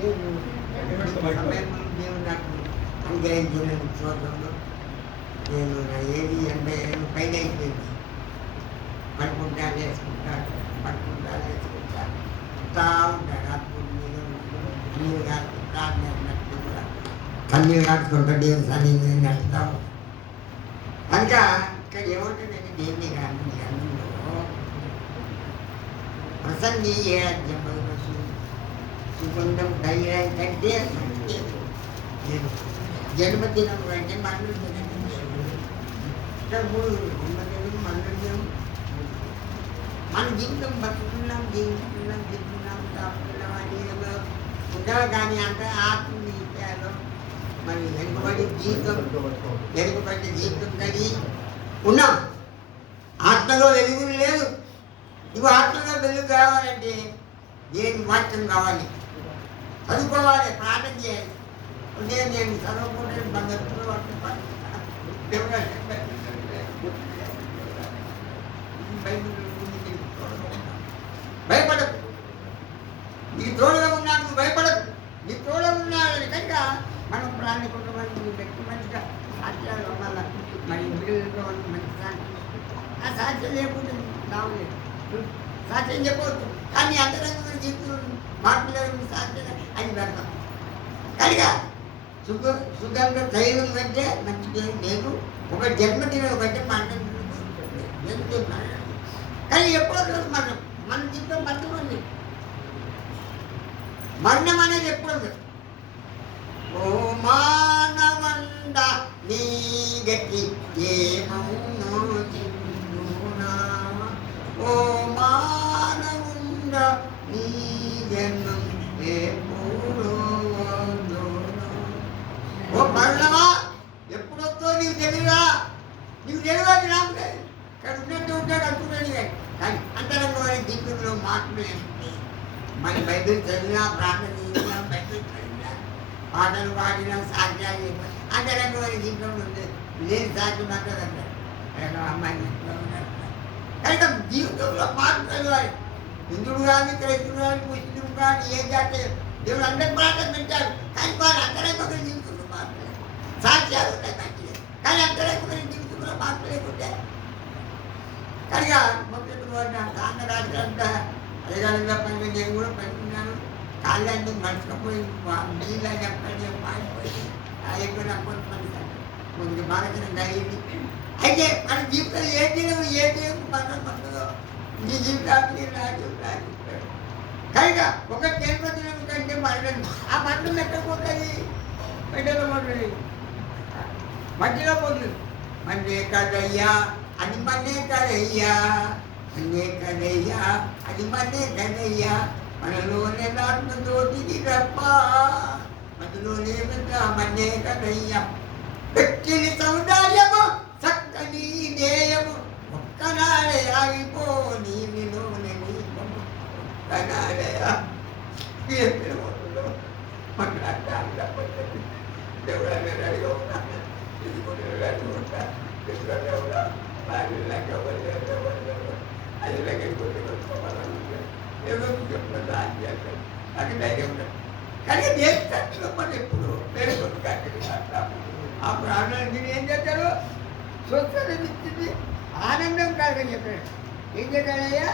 సమయంలో దేవుడు నాకు అనుగ్రహించిన స్తోత్రంలో నేను నా ఏది 80 పైన అయిపోయింది. పడుకుంటా లేచుకుంటా పడుకుంటా లేచుకుంటా వస్తూ ఉంటాడు. అప్పుడు నేను నీళ్ళు కాచుకుంటా నడినట్టు కూడా కన్నీళ్ళు కాచుకుంటా దేవుని సన్నిధిని నడుస్తూ ఉంటాను. కనుక ఇక్కడ ఏమంటుందంటే దేన్ని కానీ అందులో ప్రసంగి ఏ సుగంధం ధైర్యం కంటే జన్మదినం అంటే మరణం జన్మదినం మరణం మన జీవితం బతుకున్నాం జీవిస్తున్నాం తాపుతున్నాం అని ఉండాలి. కానీ అంటే ఆత్మీయాలు మరి వెనుకబడి జీవితం కలిగి ఉన్నాం. ఆత్మలో వెలుగులు లేదు. ఇవి ఆత్మలో వెలుగు కావాలంటే దేని వాక్యం కావాలి, చదువుకోవాలి, ప్రార్థన చేయాలి. నేను చదవకుండా బంగారు భయపడకు, నీకు తోడుగా ఉన్నాను, నువ్వు భయపడకు, నీకు తోడుగా ఉన్నాడు. కనుక మనం ప్రాణికుడు వ్యక్తి మంచిగా సాధ్యాలు అవ్వాలి. మరి మిడిల్లో మంచి సాధ్యం, ఆ సాధ్యం లేకుండా రావలేదు. సాధ్యం చెప్పవద్దు, కానీ అంతరంగంగా జీవితం మార్పులు సాధ్యం అని పెడతాం. కనుక సుగంధ తైలం కంటే మంచిది లేదు. ఒక జన్మదినం కంటే మరణం. కానీ ఎప్పుడో మరణం, మన జీవితం మరణం ఉంది. మరణం అనేది ఎప్పుడు ఉంది. ఓ మానవండ నీ గతి ఏమౌనో జిన్నునా, ఓ మానవుండ నీ జన్మం ఎప్పుడో. ఓ మరణమా ఎప్పుడొస్తో నీకు తెలియదా, నీకు తెలియదు. నాకు ఇక్కడ ఉన్నట్టు ఉంటాడు అనుకున్నాడు. కానీ అంతరంగం అనే జీవితంలో మార్పులు ఏంటి? మన బైబిల్ చదివినా, ప్రార్థన చేసినా, బైబిల్ చదివినా, పాటలు పాడినా, సాధ్యాలు చెప్పినా అంతరంగం అనే జీవితంలో ఉంది. లేని సాధ్యం మాట్లాడారు అమ్మాయి. కనుక జీవితంలో మార్పు కలవాలి. హిందువులు కానీ, క్రైస్తువులు కానీ, ముస్లిం కానీ, ఏ జాతి దేవుడు అందరి ప్రార్థన పెట్టారు. కానీ వాళ్ళు అంతరంగం జీవితంలో మార్పు లేదు. సాధ్యాలు ఉంటాయి మంచిది, కానీ అంతరంగం జీవితంలో మార్పు లేకుంటే కనుక కాంగరాజంతా అధికారంగా పని నేను కూడా పడుతున్నాను. కాళ్ళంటే మర్చిపోయి నీళ్ళని ఎప్పటి మారిపోయి ఎక్కువ నమ్మకం పని కొంచెం బాగా అయింది. అయితే మన జీవితంలో ఏ దినం మనదో నీ జీవితానికి నాకు కనుక ఒక జన్మదినం కంటే మరణం. ఆ మరణం ఎక్కడ పోతుంది? పెట్టలో పోతుంది, మధ్యలో పోతుంది. మన్నే కదయ్యా అది మన్నే కదయ్యా, మన్నే కదయ్యా అది మన్నే కదయ్యా, మనలోనే ఆత్మజ్యోతికి తప్ప మధ్యలోనే మన్నే కదయ్యా. వ్యక్తిని సౌందర్యము చక్కని నేయము ఒక్కనాడే ఆగిపో నీలోనే ఒక్కనాడే కానీ దేశంలో మనం ఎప్పుడు ఆ ప్రాణాన్ని మీరు ఏం చేస్తారు? స్వచ్ఛత ఇచ్చింది ఆనందం కాదని చెప్పాడు. ఏం చేశాడయ్యా?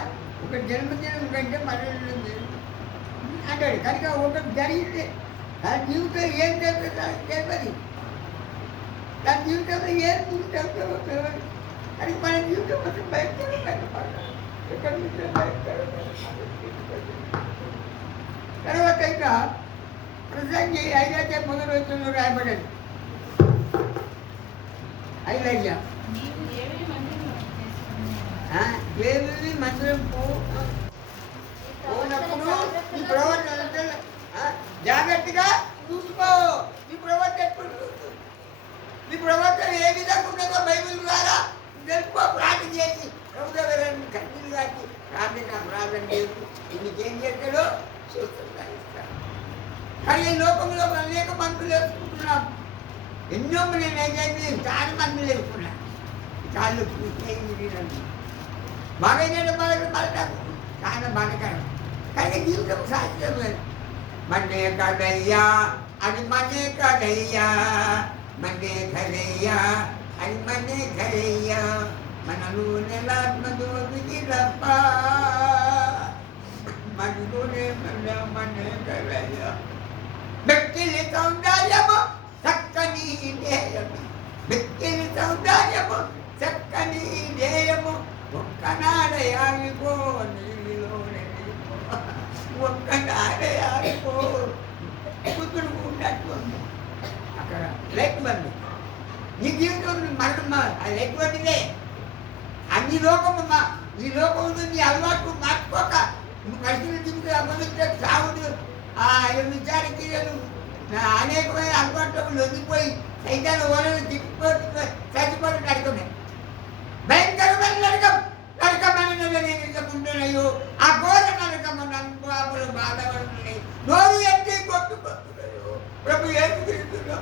ఒక జన్మదినం కంటే మరణం అంటాడు. కనుక ఒకటి జరిగింది, దాని జీవితం ఏం చేస్తుంది తెలియదు. దాని జీవితంలో ఏం చూస్తామో తెలియదు. కానీ మన జీవితం కోసం బయటకు కట్టపడాలి. ఎక్కడి నుంచి తర్వాత ఇంకా ప్రసంగి 5 మొదటి రోజుల్లో రాయబడేది. 5 దేవుని మందిరం పోనప్పుడు ఈ ప్రవర్తన జాగ్రత్తగా చూసుకో. ఈ ప్రవర్తన ఎప్పుడు ఈ ప్రవర్తన ఏ విధంగా ఉన్నదో బైబిల్ ద్వారా తెలుసుకో. ప్రార్థన చేసి ప్రభుత్వం కన్నీళ్ళు కాచి ప్రార్థన చేసి నీకేం చేస్తాడో చూస్తుందా ఇస్తాడు. కానీ ఈ లోకంలో అనేక మందులు వేసుకుంటున్నాం. ఎన్నో నేనైతే చాలా మందులు వేసుకున్నాను. కాళ్ళు బాగా బాగా చాలా బాధకరం. కానీ జీవితం సాధ్యం లేదు. మనే కదయ్యా అది మనే కదయ్యా, మనే కదయ్యా అది మనే కదయ్యా, మనలు నెలాత్మజోతికి తప్ప మనలోనే మనే కదయ్యా. వ్యక్తిని సౌందర్యము చక్కని ధ్యేయము, వ్యక్తిని సౌందర్యము చక్కని ధ్యేయము, ఒక్కనాడయాగిపో నీలోనే ఒక్కనాడయాగిపో. కూతురు ఉన్నట్టు అక్కడ లైట్ బండి నీ జీవితం మరణం అది ఎటువంటిదే. అన్ని లోకమమ్మా, ఈ లోకంలో నీ అలవాటు మార్చుకోక నువ్వు కలిసిన జీవితం అభివృద్ధి సాగుడు ఆ విచార క్రియలు అనేకమైన అలవాట్లు లొంగిపోయి సైతాన్ని ఓడలు తిప్పిపోతు చచ్చిపోతు నరకమే. భయంకరమైన నరకం, నరకమైన నేర్చుకుంటున్నాయో ఆ ఘోర నరకము నన్ను బాధపడుతున్నాయి. నోరు ఎత్తి కొట్టుకుంటున్నాయో ప్రభు ఎందుకు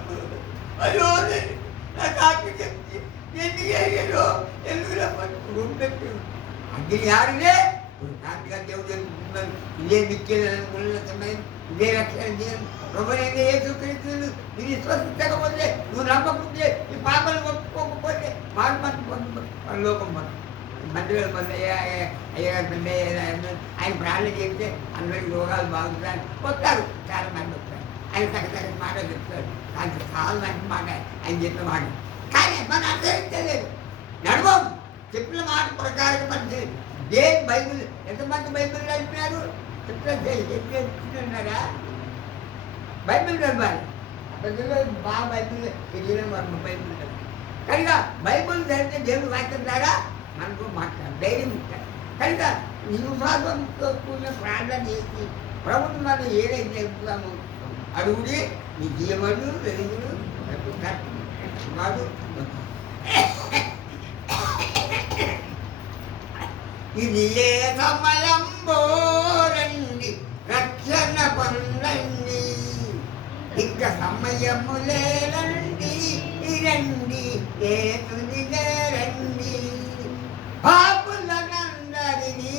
అయ్యో నా కాకి చెప్తి ఎందుకు అయ్యారో ఎందుకు రమ్మంటు అగ్ని యారులే కాంతిగా దేవుడు ఇదే మిక్కిన సమయం ఇదే రక్షణ చేయడం ప్రభుత్వ ఏసుక్రీస్తులు ఇది విశ్వసించకపోతే నువ్వు నమ్మకుంటే ఈ పాపలు ఒప్పుకోకపోతే మారు మన లోకం మంత్రులు మంది అయ్యగారు ఆయన ప్రాణాలు చెప్తే అందరికి రోగాలు బాగుంటారు వస్తారు, చాలా మంది వస్తారు. ఆయన తగ్గ మాట చెప్తాడు, అంత చాలా మంచి మాట ఆయన చెప్పిన మాట. కానీ మనం అనుసరించలేదు, నడవం చెప్పిన మాట ప్రకారం మంచి దే బైబిల్ ఎంతమంది బైబిల్ నడిపినారు చెప్తున్నారా? బైబిల్ నడవాలి ప్రజల్లో బాగా బైబిల్ ఎదిగిన బైబిల్ కనుక బైబిల్ చదివితే దేవుడు వాక్యం ద్వారా మనకు మాట్లాడు ధైర్యం ఇస్తాడు. కనుక విశ్వాసంతో కూడిన ప్రార్థన చేసి ప్రభుత్వం మనం ఏదైతే చెప్తామో అడుగుడి నీ జీవములు వెలుగులు వాడు ఇది ఏ సమయం రండి రక్షణ పొందండి, ఇక సమయము లేరండి రండి ఏసునిగా రండి. పాపులనందరినీ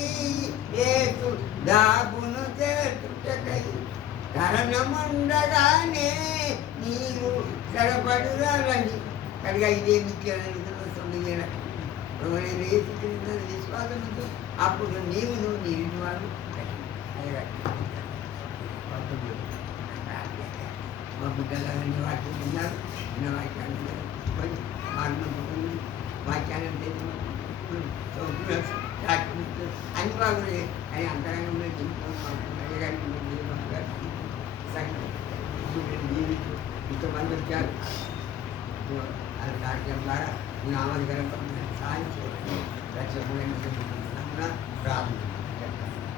ఏసు దాగును చేర్చుటకై కారణముండగానే నీవు స్థిరపడురాలని. కనుక ఇదే ముఖ్యమైన విశ్వాసంతో అప్పుడు నీవును నీ వాళ్ళు మా బిడ్డలన్నీ వాటి ఉన్నారు. చిన్న వాక్యాన్ని వాక్యాన్ని అన్ని బాగున్నాయి. కానీ అంతరంగంలో ఇంతమంది వచ్చారు. అది కార్యక్రమం ద్వారా నామకరణం సాయం చేయాలి. రక్షణ ప్రార్థన